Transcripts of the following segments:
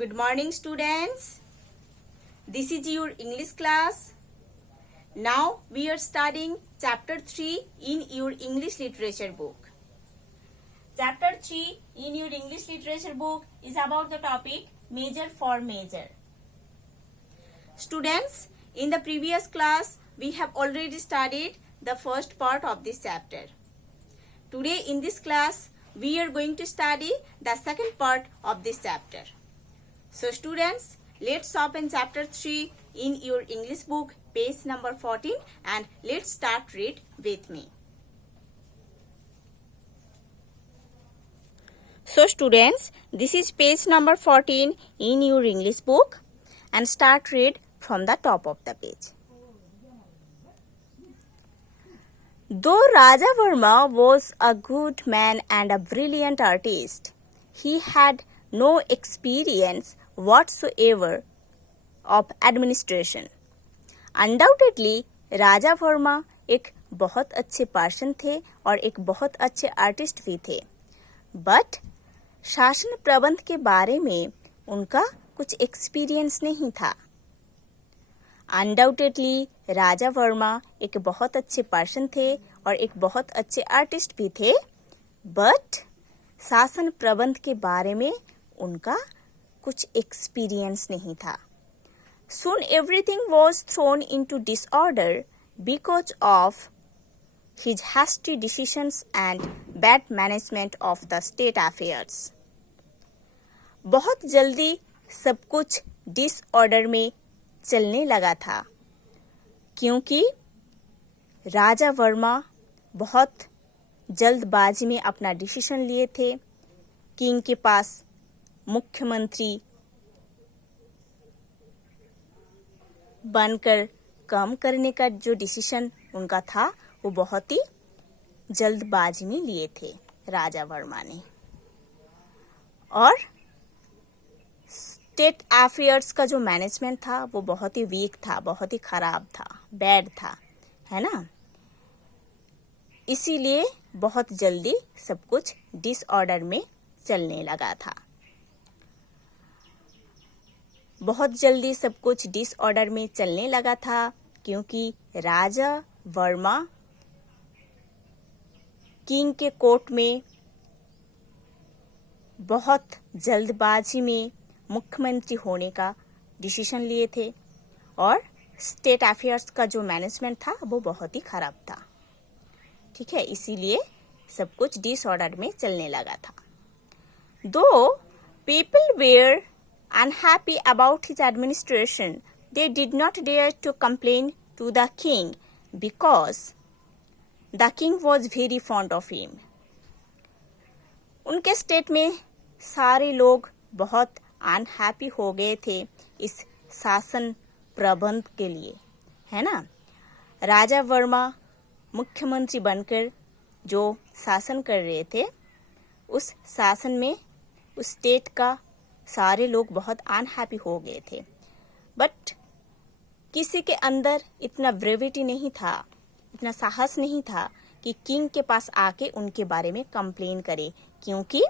Good morning, students. This is your English class. Now we are studying chapter 3 in your English literature book. Chapter 3 in your English literature book is about the topic measure for measure. Students, in the previous class we have already studied the first part of this chapter. Today in this class we are going to study the second part of this chapter. So students, let's open chapter 3 in your English book, page number 14, and let's start read with me. So students, this is page number 14 in your English book and start read from the top of the page. Though Raja Verma was a good man and a brilliant artist, he had no experience whatsoever of administration. Undoubtedly, राजा वर्मा एक बहुत अच्छे person थे और एक बहुत अच्छे artist भी थे, बट शासन प्रबंध के बारे में उनका कुछ एक्सपीरियंस नहीं था. अनडाउटेडली राजा वर्मा एक बहुत अच्छे पर्सन थे और एक बहुत अच्छे आर्टिस्ट भी थे, बट शासन प्रबंध के बारे में उनका कुछ एक्सपीरियंस नहीं था. Soon everything was thrown into disorder because of his hasty decisions and bad management of the state affairs. बहुत जल्दी सब कुछ डिसऑर्डर में चलने लगा था, क्योंकि राजा वर्मा बहुत जल्दबाजी में अपना डिसीजन लिए थे. किंग के पास मुख्यमंत्री बनकर काम करने का जो डिसीजन उनका था वो बहुत ही जल्दबाजी में लिए थे राजा वर्मा ने. और स्टेट अफेयर्स का जो मैनेजमेंट था वो बहुत ही वीक था, बहुत ही खराब था, बैड था, है ना. इसीलिए बहुत जल्दी सब कुछ डिसऑर्डर में चलने लगा था. बहुत जल्दी सब कुछ डिसऑर्डर में चलने लगा था क्योंकि राजा वर्मा किंग के कोर्ट में बहुत जल्दबाजी में मुख्यमंत्री होने का डिसीजन लिए थे और स्टेट अफेयर्स का जो मैनेजमेंट था वो बहुत ही खराब था. ठीक है, इसीलिए सब कुछ डिसऑर्डर में चलने लगा था. Though people were unhappy about his administration, they did not dare to complain to the king because the king was very fond of him. उनके स्टेट में सारे लोग बहुत अनहैप्पी हो गए थे इस शासन प्रबंध के लिए, है ना. राजा वर्मा मुख्यमंत्री बनकर जो शासन कर रहे थे, उस शासन में उस स्टेट का सारे लोग बहुत अनहैप्पी हो गए थे, बट किसी के अंदर इतना ब्रेविटी नहीं था, इतना साहस नहीं था कि किंग के पास आके उनके बारे में कंप्लेन करे, क्योंकि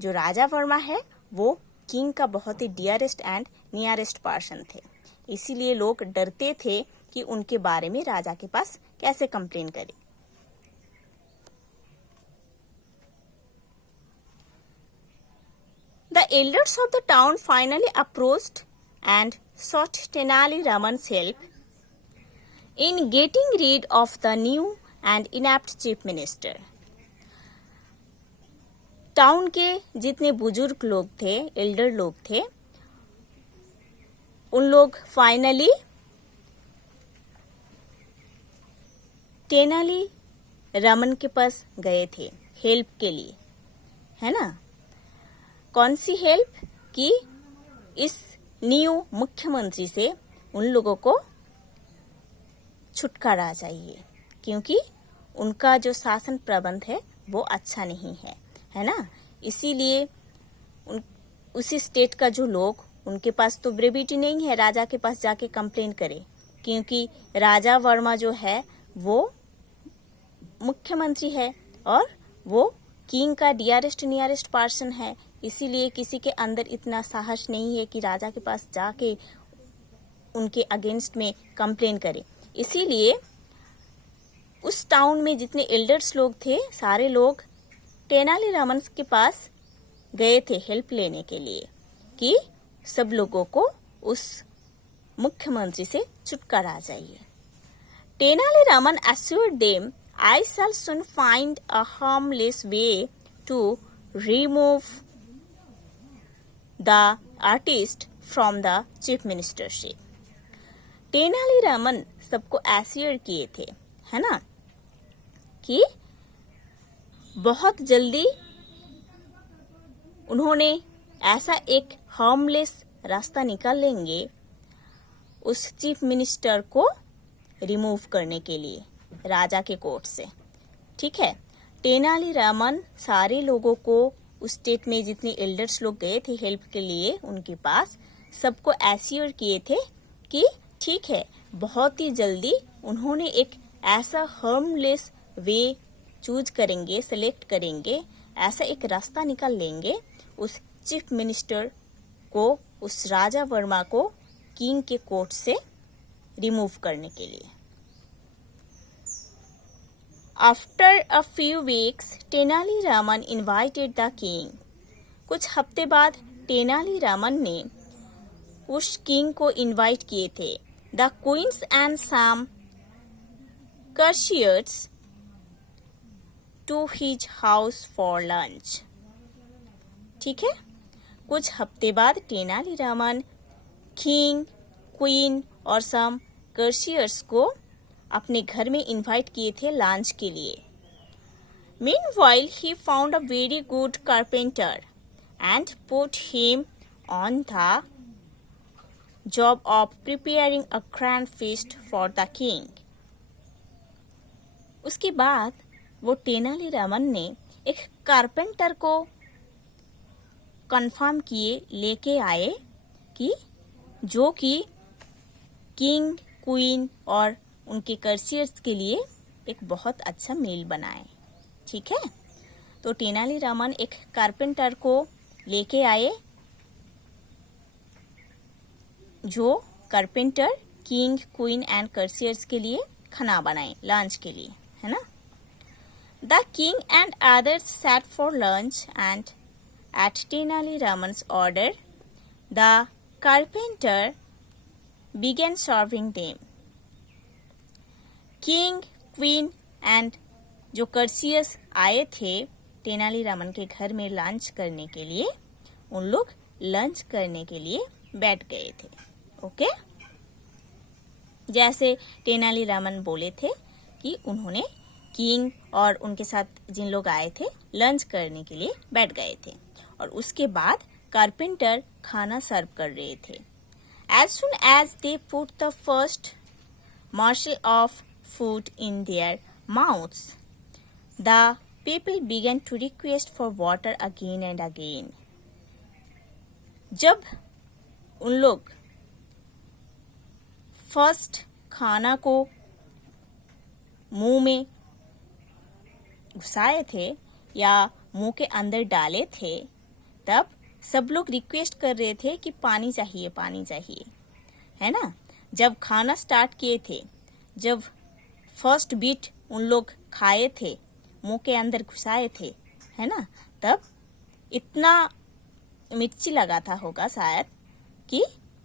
जो राजा वर्मा है वो किंग का बहुत ही डियरेस्ट एंड नियरेस्ट पर्सन थे. इसीलिए लोग डरते थे कि उनके बारे में राजा के पास कैसे कंप्लेन करे. The elders of the town finally approached and sought Tenali Raman's help in getting rid of the new and inept chief minister. Town के जितने बुजुर्ग लोग थे, एल्डर लोग थे, उन लोग फाइनली टेनाली रमन के पास गए थे हेल्प के लिए, है ना. कौन सी हेल्प? कि इस न्यू मुख्यमंत्री से उन लोगों को छुटकारा चाहिए, क्योंकि उनका जो शासन प्रबंध है वो अच्छा नहीं है, है ना. इसीलिए उसी स्टेट का जो लोग, उनके पास तो ब्रेविटी नहीं है राजा के पास जाके कंप्लेन करे, क्योंकि राजा वर्मा जो है वो मुख्यमंत्री है और वो किंग का डियरेस्ट नियरेस्ट पर्सन है, इसीलिए किसी के अंदर इतना साहस नहीं है कि राजा के पास जाके उनके अगेंस्ट में कंप्लेन करे। इसीलिए उस टाउन में जितने एल्डर्स लोग थे सारे लोग तेनालीरामन के पास गए थे हेल्प लेने के लिए कि सब लोगों को उस मुख्यमंत्री से छुटकारा आ जाइए। Tenali Raman assured them, I shall soon find a harmless way to remove the artist from the chief ministership. Tenali Raman सबको एश्योर किए थे, है ना, कि बहुत जल्दी उन्होंने ऐसा एक हार्मलेस रास्ता निकाल लेंगे उस चीफ मिनिस्टर को रिमूव करने के लिए राजा के कोर्ट से। ठीक है, तेनालीरामन सारे लोगों को उस स्टेट में जितने एल्डर्स लोग गए थे हेल्प के लिए उनके पास सबको एश्योर किए थे कि ठीक है, बहुत ही जल्दी उन्होंने एक ऐसा हार्मलेस वे चूज करेंगे, सेलेक्ट करेंगे, ऐसा एक रास्ता निकाल लेंगे उस चीफ मिनिस्टर को, उस राजा वर्मा को किंग के कोर्ट से रिमूव करने के लिए। After a few weeks Tenali Raman invited the king. कुछ हफ्ते बाद तेनालीरामन ने उस किंग को इनवाइट किए थे the queens and some courtiers to his house for lunch. ठीक है, कुछ हफ्ते बाद तेनालीरामन किंग, क्वीन और सम कर्शियर्स को अपने घर में इनवाइट किए थे लंच के लिए। Meanwhile, he found a very good carpenter and put him on the job of preparing a grand feast for the king. उसके बाद वो तेनालीरामन ने एक कारपेंटर को कंफर्म किए, लेके आए कि जो कि किंग, क्वीन और उनके कर्शियर्स के लिए एक बहुत अच्छा मील बनाए। ठीक है, तो तेनालीरामन एक कारपेंटर को लेके आए जो carpenter king, queen and courtiers के लिए खाना बनाए लंच के लिए, है ना। The king and others sat for lunch and at Tenaliraman's order the carpenter began serving them. King, queen and जो कर्शियस आए थे तेनालीरामन के घर में लंच करने के लिए, उन लोग लंच करने के लिए बैठ गए थे। ओके, जैसे तेनालीरामन बोले थे कि उन्होंने किंग और उनके साथ जिन लोग आए थे लंच करने के लिए बैठ गए थे और उसके बाद कारपेंटर खाना सर्व कर रहे थे। As soon as they put the first morsel of food in their mouths, the people began to request for water again and again. जब उन लोग फर्स्ट खाना को मुंह में घुसाए थे या मुंह के अंदर डाले थे, तब सब लोग रिक्वेस्ट कर रहे थे कि पानी चाहिए, पानी चाहिए, है ना। जब खाना स्टार्ट किए थे, जब फर्स्ट बीट उन लोग खाए थे, मुंह के अंदर घुसाए थे, है ना, तब इतना मिर्ची लगा था होगा शायद कि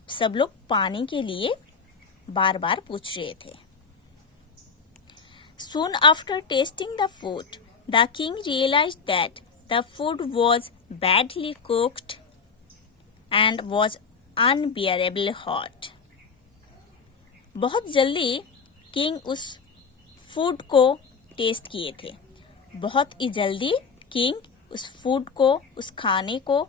सब लोग पानी के लिए बार बार पूछ रहे थे। Soon after tasting the food, the king realized that the food was badly cooked and was unbearably hot. बहुत जल्दी किंग उस फूड को टेस्ट किए थे। बहुत ही जल्दी किंग उस फूड को, उस खाने को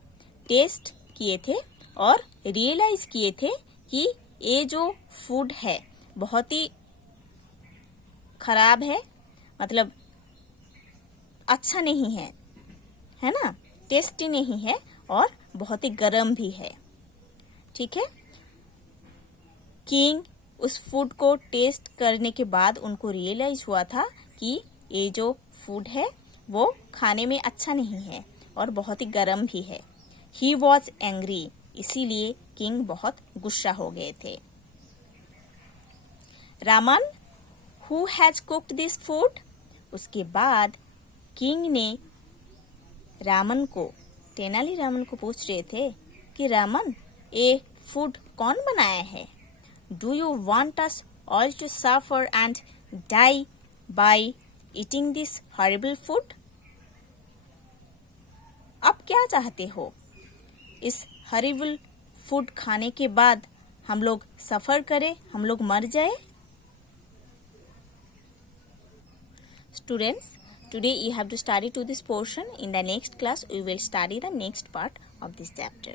टेस्ट किए थे और रियलाइज किए थे कि ये जो फूड है बहुत ही खराब है, मतलब अच्छा नहीं है, है ना, टेस्टी नहीं है और बहुत ही गर्म भी है। ठीक है, किंग उस फूड को टेस्ट करने के बाद उनको रियलाइज हुआ था कि ये जो फूड है वो खाने में अच्छा नहीं है और बहुत ही गर्म भी है। ही वॉज एंग्री, इसीलिए किंग बहुत गुस्सा हो गए थे। Raman, who has cooked this food? उसके बाद किंग ने रामन को, तेनालीरामन को पूछ रहे थे कि रामन, ये फूड कौन बनाया है? Do you want us all to suffer and die by eating this horrible food? आप क्या चाहते हो? इस हॉरिबल फूड खाने के बाद हम लोग सफर करें, हम लोग मर जाए? Students, today you have to study to this portion. In the next class, we will study the next part of this chapter.